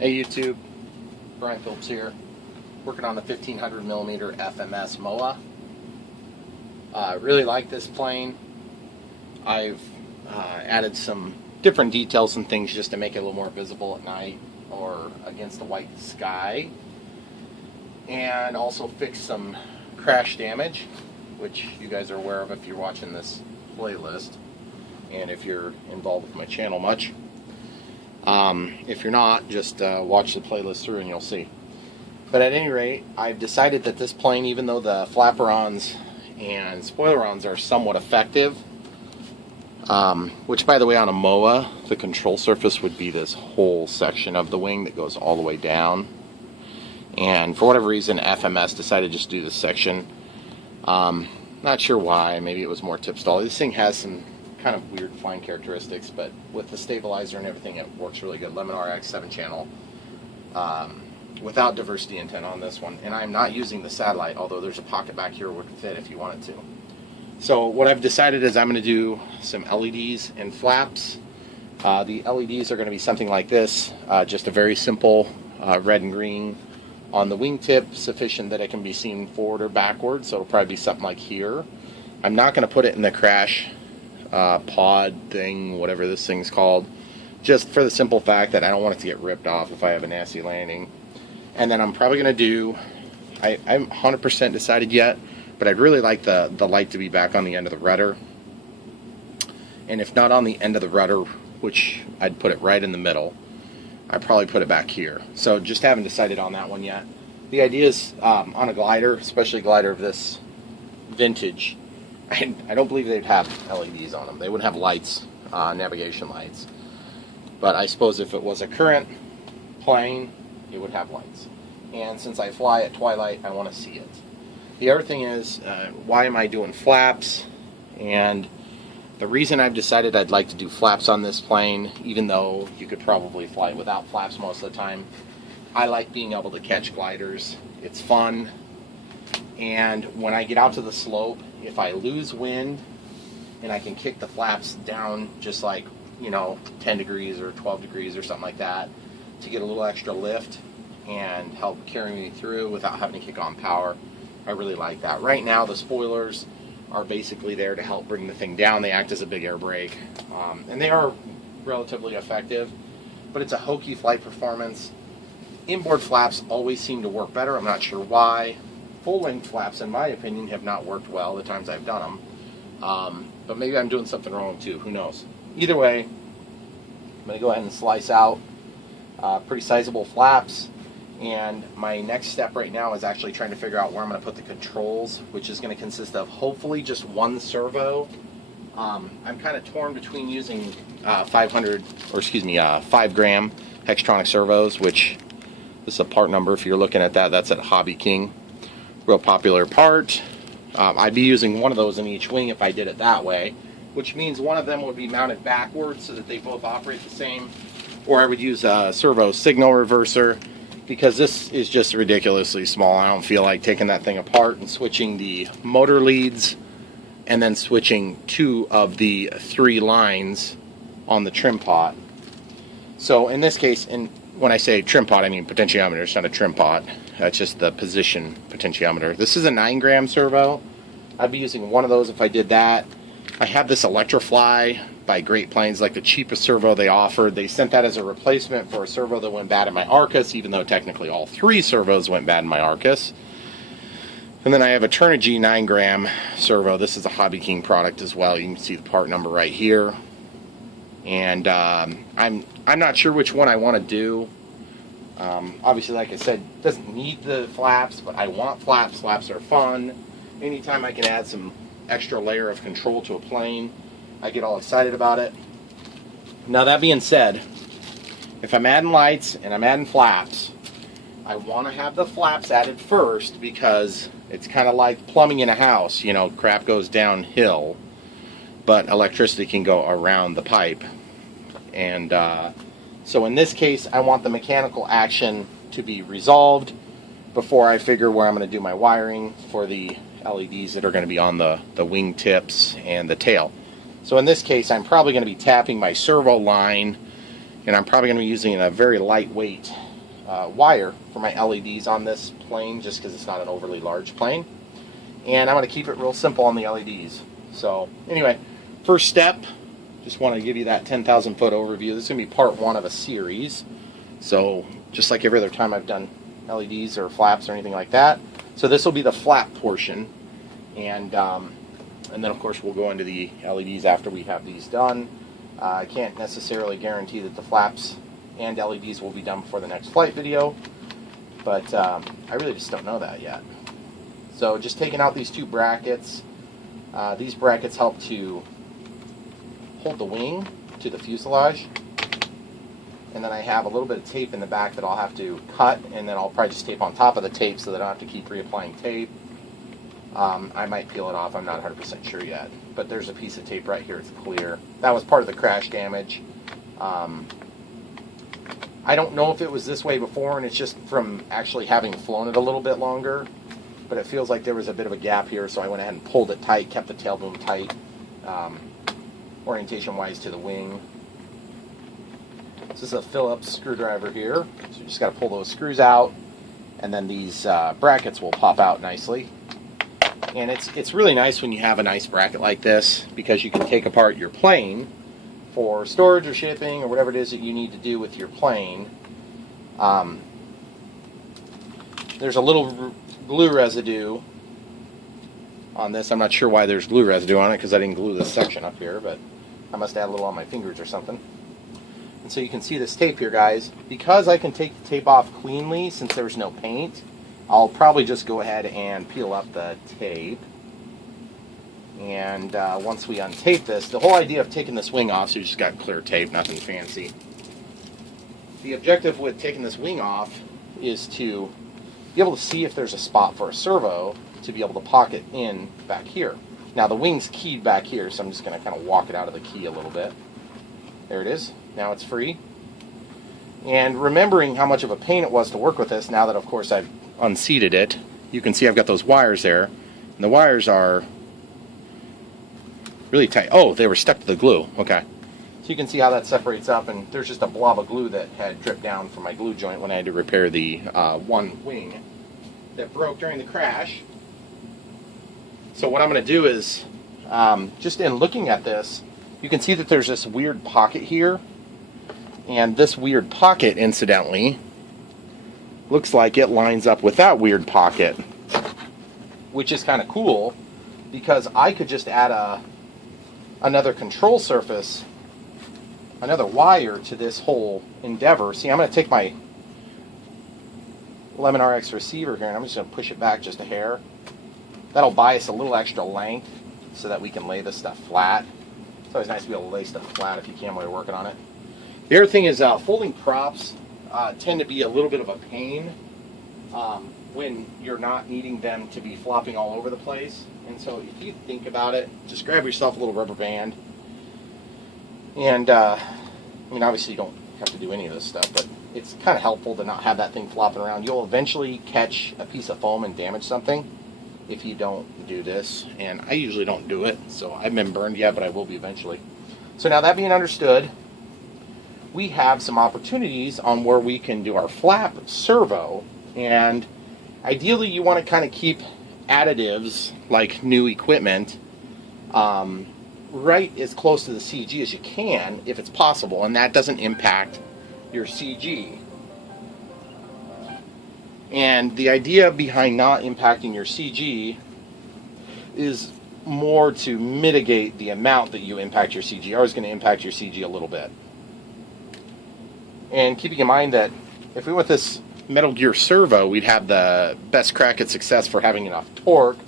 Hey YouTube, Brian Phillips here, working on the 1500mm FMS Moa. Really like this plane. I've added some different details and things just to make it a little more visible at night or against the white sky, and also fixed some crash damage, which you guys are aware of if you're watching this playlist and if you're involved with my channel much. If you're not, just watch the playlist through and you'll see. But at any rate, I've decided that this plane, even though the flaperons and spoilerons are somewhat effective, which by the way on a Moa, the control surface would be this whole section of the wing that goes all the way down. And for whatever reason, FMS decided to just do this section. Not sure why, maybe it was more tip stall. This thing has some kind of weird flying characteristics, but with the stabilizer and everything, it works really good. Lemon RX 7-channel, without diversity intent on this one. And I'm not using the satellite, although there's a pocket back here where it would fit if you wanted to. So what I've decided is I'm going to do some LEDs and flaps. The LEDs are going to be something like this, just a very simple red and green on the wingtip, sufficient that it can be seen forward or backward, so it'll probably be something like here. I'm not going to put it in the crash pod thing, whatever this thing's called, just for the simple fact that I don't want it to get ripped off if I have a nasty landing. And then I'm probably going to do, I'm 100% decided yet, but I'd really like the light to be back on the end of the rudder. And if not on the end of the rudder, which I'd put it right in the middle, I'd probably put it back here. So just haven't decided on that one yet. The idea is on a glider, especially a glider of this vintage, I don't believe they'd have LEDs on them. They wouldn't have lights, navigation lights. But I suppose if it was a current plane, it would have lights. And since I fly at twilight, I want to see it. The other thing is, why am I doing flaps? And the reason I've decided I'd like to do flaps on this plane, even though you could probably fly without flaps most of the time, I like being able to catch gliders. It's fun. And when I get out to the slope, if I lose wind and I can kick the flaps down just like, 10 degrees or 12 degrees or something like that to get a little extra lift and help carry me through without having to kick on power, I really like that. Right now the spoilers are basically there to help bring the thing down. They act as a big air brake, and they are relatively effective, but it's a hokey flight performance. Inboard flaps always seem to work better. I'm not sure why. Full-length flaps, in my opinion, have not worked well the times I've done them. But maybe I'm doing something wrong too. Who knows? Either way, I'm going to go ahead and slice out pretty sizable flaps. And my next step right now is actually trying to figure out where I'm going to put the controls, which is going to consist of hopefully just one servo. I'm kind of torn between using 5 gram Hextronic servos, which this is a part number if you're looking at that. That's at Hobby King. Real popular part. I'd be using one of those in each wing if I did it that way, which means one of them would be mounted backwards so that they both operate the same, or I would use a servo signal reverser, because this is just ridiculously small. I don't feel like taking that thing apart and switching the motor leads and then switching 2 of the 3 lines on the trim pot. So in this case, when I say trim pot, I mean potentiometer. It's not a trim pot. That's just the position potentiometer. This is a 9 gram servo. I'd be using one of those if I did that. I have this Electrofly by Great Plains, like the cheapest servo they offered. They sent that as a replacement for a servo that went bad in my Arcus, even though technically all 3 servos went bad in my Arcus. And then I have a Turnigy 9 gram servo. This is a Hobby King product as well. You can see the part number right here. And I'm not sure which one I want to do. Obviously, like I said, it doesn't need the flaps, but I want flaps. Flaps are fun. Anytime I can add some extra layer of control to a plane, I get all excited about it. Now that being said, if I'm adding lights and I'm adding flaps, I want to have the flaps added first, because it's kind of like plumbing in a house. Crap goes downhill, but electricity can go around the pipe. And so in this case, I want the mechanical action to be resolved before I figure where I'm going to do my wiring for the LEDs that are going to be on the wing tips and the tail. So in this case, I'm probably going to be tapping my servo line, and I'm probably going to be using a very lightweight wire for my LEDs on this plane, just because it's not an overly large plane. And I'm going to keep it real simple on the LEDs. So anyway, first step, just want to give you that 10,000 foot overview. This is going to be part one of a series. So just like every other time I've done LEDs or flaps or anything like that. So this will be the flap portion. And then of course we'll go into the LEDs after we have these done. I can't necessarily guarantee that the flaps and LEDs will be done before the next flight video, but I really just don't know that yet. So just taking out these two brackets. These brackets help to hold the wing to the fuselage. And then I have a little bit of tape in the back that I'll have to cut, and then I'll probably just tape on top of the tape so that I don't have to keep reapplying tape. I might peel it off, I'm not 100% sure yet. But there's a piece of tape right here, it's clear. That was part of the crash damage. I don't know if it was this way before, and it's just from actually having flown it a little bit longer. But it feels like there was a bit of a gap here, so I went ahead and pulled it tight, kept the tail boom tight, orientation-wise to the wing. This is a Phillips screwdriver here, so you just got to pull those screws out, and then these brackets will pop out nicely. And it's really nice when you have a nice bracket like this, because you can take apart your plane for storage or shipping or whatever it is that you need to do with your plane. There's a little glue residue on this. I'm not sure why there's glue residue on it, because I didn't glue this section up here, but I must add a little on my fingers or something. And so you can see this tape here, guys. Because I can take the tape off cleanly since there's no paint, I'll probably just go ahead and peel up the tape. And once we untape this, the whole idea of taking this wing off, so you just got clear tape, nothing fancy. The objective with taking this wing off is to be able to see if there's a spot for a servo to be able to pocket in back here. Now the wing's keyed back here, so I'm just going to kind of walk it out of the key a little bit. There it is. Now it's free. And remembering how much of a pain it was to work with this, now that of course I've unseated it, you can see I've got those wires there. And the wires are really tight. Oh, they were stuck to the glue. Okay. So you can see how that separates up, and there's just a blob of glue that had dripped down from my glue joint when I had to repair the one wing that broke during the crash. So what I'm going to do is, just in looking at this, you can see that there's this weird pocket here, and this weird pocket, incidentally, looks like it lines up with that weird pocket, which is kind of cool, because I could just add another control surface, another wire to this whole endeavor. See, I'm going to take my Lemon RX receiver here, and I'm just going to push it back just a hair. That'll buy us a little extra length so that we can lay this stuff flat. It's always nice to be able to lay stuff flat if you can while you're working on it. The other thing is folding props tend to be a little bit of a pain when you're not needing them to be flopping all over the place. And so if you think about it, just grab yourself a little rubber band. And, I mean, obviously you don't have to do any of this stuff, but it's kind of helpful to not have that thing flopping around. You'll eventually catch a piece of foam and damage something if you don't do this. And I usually don't do it, so I haven't been burned yet, but I will be eventually. So now that being understood, we have some opportunities on where we can do our flap servo. And ideally you want to kind of keep additives like new equipment right as close to the CG as you can if it's possible, and that doesn't impact your CG. And the idea behind not impacting your CG is more to mitigate the amount that you impact your CG. You're always going to impact your CG a little bit. And keeping in mind that if we went this Metal Gear servo, we'd have the best crack at success for having enough torque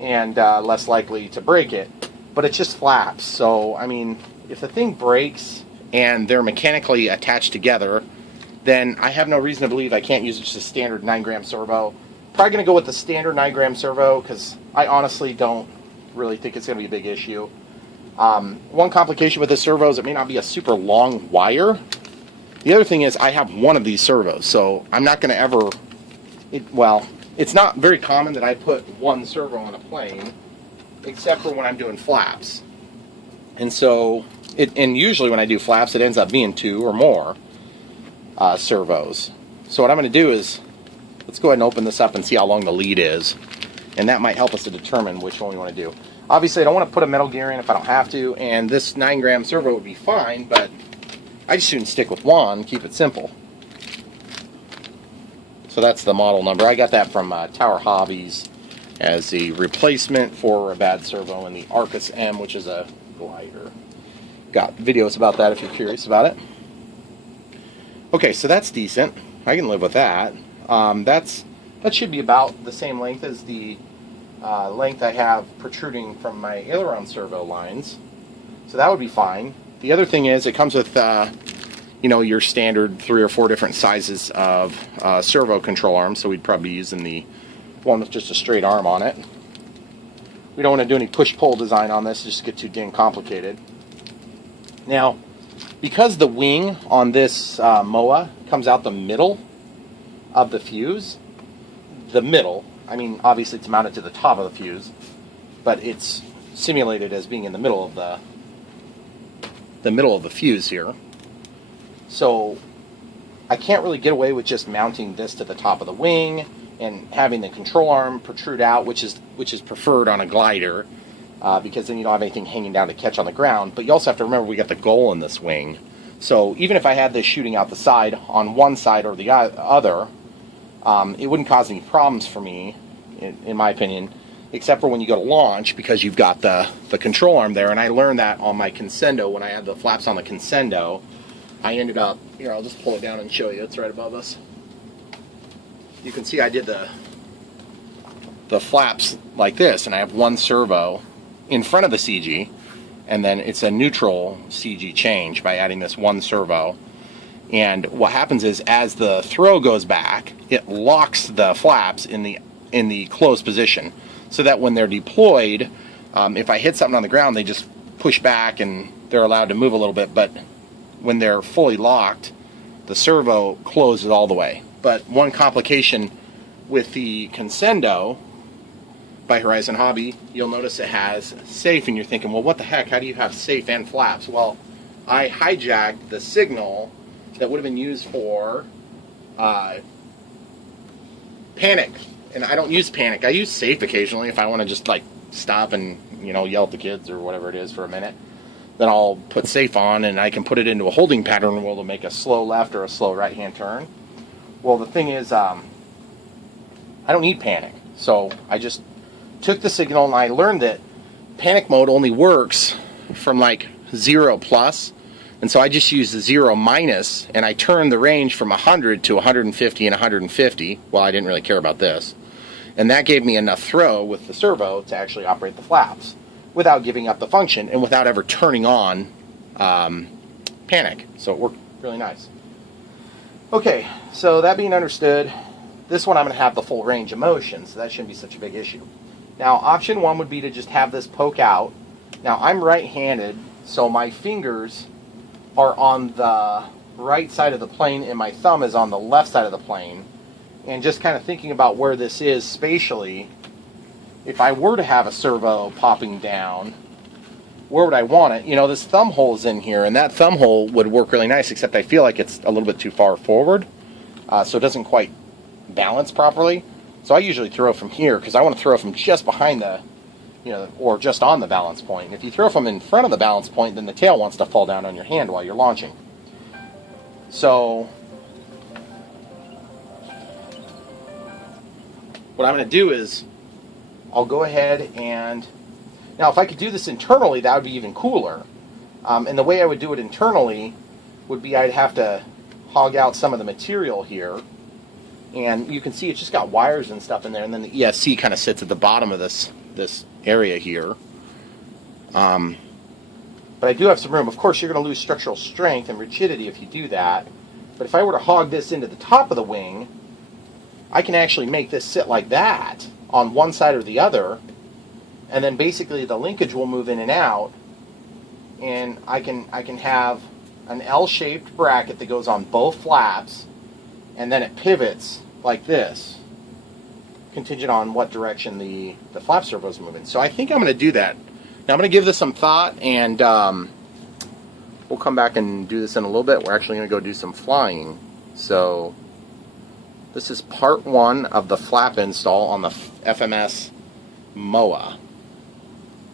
and less likely to break it. But it's just flaps, so I mean, if the thing breaks and they're mechanically attached together, then I have no reason to believe I can't use just a standard 9-gram servo. Probably going to go with the standard 9-gram servo because I honestly don't really think it's going to be a big issue. One complication with this servo is it may not be a super long wire. The other thing is I have one of these servos, so I'm not going to ever... well, it's not very common that I put one servo on a plane, except for when I'm doing flaps. And so, and usually when I do flaps, it ends up being 2 or more servos. So what I'm going to do is, let's go ahead and open this up and see how long the lead is. And that might help us to determine which one we want to do. Obviously, I don't want to put a metal gear in if I don't have to, and this 9-gram servo would be fine, but I just shouldn't stick with one, keep it simple. So that's the model number. I got that from Tower Hobbies as the replacement for a bad servo in the Arcus M, which is a glider. Got videos about that if you're curious about it. Okay, so that's decent. I can live with that. That should be about the same length as the length I have protruding from my aileron servo lines. So that would be fine. The other thing is it comes with you know, your standard 3 or 4 different sizes of servo control arms, so we'd probably be using the one with just a straight arm on it. We don't want to do any push-pull design on this, just get too dang complicated. Now, because the wing on this Moa comes out the middle of the fuse, the middle, I mean obviously it's mounted to the top of the fuse, but it's simulated as being in the middle of the fuse here. So I can't really get away with just mounting this to the top of the wing and having the control arm protrude out, which is preferred on a glider, because then you don't have anything hanging down to catch on the ground. But you also have to remember we got the goal in this wing. So even if I had this shooting out the side on one side or the other, it wouldn't cause any problems for me, in my opinion, except for when you go to launch, because you've got the control arm there. And I learned that on my Consendo, when I had the flaps on the Consendo. I ended up, here, I'll just pull it down and show you. It's right above us. You can see I did the flaps like this, and I have one servo in front of the CG, and then it's a neutral CG change by adding this one servo. And what happens is, as the throw goes back, it locks the flaps in the closed position, so that when they're deployed, if I hit something on the ground, they just push back and they're allowed to move a little bit. But when they're fully locked, the servo closes all the way. But one complication with the Consendo by Horizon Hobby, you'll notice it has safe, and you're thinking, well, what the heck, how do you have safe and flaps? Well, I hijacked the signal that would have been used for panic, and I don't use panic. I use safe occasionally if I want to just like stop and, you know, yell at the kids or whatever it is for a minute. Then I'll put safe on, and I can put it into a holding pattern where it'll make a slow left or a slow right hand turn. Well, the thing is, I don't need panic, so I just took the signal, and I learned that panic mode only works from like 0 plus, and so I just used the 0 minus, and I turned the range from 100 to 150 and 150. Well, I didn't really care about this, and that gave me enough throw with the servo to actually operate the flaps without giving up the function and without ever turning on panic. So it worked really nice. Okay, so that being understood, this one I'm going to have the full range of motion, so that shouldn't be such a big issue. Now, option one would be to just have this poke out. Now, I'm right-handed, so my fingers are on the right side of the plane and my thumb is on the left side of the plane. And just kind of thinking about where this is spatially, if I were to have a servo popping down, where would I want it? You know, this thumb hole is in here, and that thumb hole would work really nice, except I feel like it's a little bit too far forward, so it doesn't quite balance properly. So I usually throw from here, because I want to throw from just behind the, you know, or just on the balance point. And if you throw from in front of the balance point, then the tail wants to fall down on your hand while you're launching. So what I'm going to do is I'll go ahead and, now if I could do this internally, that would be even cooler. And the way I would do it internally would be I'd have to hog out some of the material here. And you can see it's just got wires and stuff in there, and then the ESC kind of sits at the bottom of this area here. But I do have some room. Of course, you're going to lose structural strength and rigidity if you do that. But if I were to hog this into the top of the wing, I can actually make this sit like that on one side or the other, and then basically the linkage will move in and out, and I can have an L-shaped bracket that goes on both flaps, and then it pivots like this, contingent on what direction the flap servo is moving. So I think I'm going to do that. Now I'm going to give this some thought, and we'll come back and do this in a little bit. We're actually going to go do some flying. So This is part one of the flap install on the FMS Moa